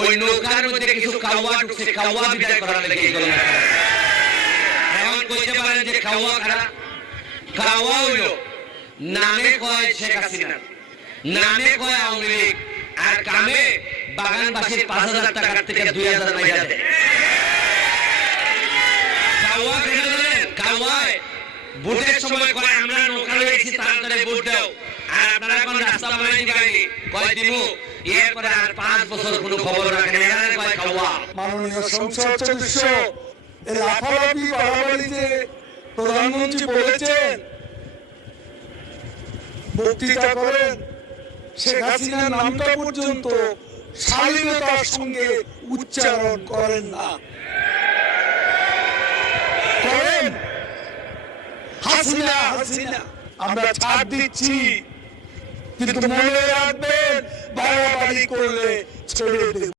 ওই নৌকার মধ্যে কিছু কাওয়া ঢুকছে, কাওয়া বিদায় করার লাগে এই জন্য। এখন কইতে পারেন যে কাওয়া কারা? কাওয়া হইল নামে কয় শেখ হাসিনা, নামে কয় আওয়ামী লীগ, আর কামে বাগানবাসীর 5,000 টাকার থেকে 2,000 মাইরা দেয়। কাওয়া কেন জানেন? কাওয়ায় ভোটের সময় কয় আমরা নৌকা লইছি তাড়াতাড়ি ভোট দাও, আর আপনারা কোন রাস্তা বানাই দিবানি কয় দিমু, এরপরে আর 5 বছর কোনো খবর রাখেন, এরা কয় কাওয়া। মাননীয় সংসদ সদস্য এই লাফালাফি বাড়াবাড়িতে প্রধানমন্ত্রী বলেছেন, বক্তৃতা করেন, শেখ হাসিনার নামটা পর্যন্ত শালীনতার সঙ্গে উচ্চারণ করেন না। করেন হাসিনা হাসিনা, আমরা ছাড় দিচ্ছি, কিন্তু মনে রাখবেন বাড়াবাড়ি করলে ছেড়ে দেব।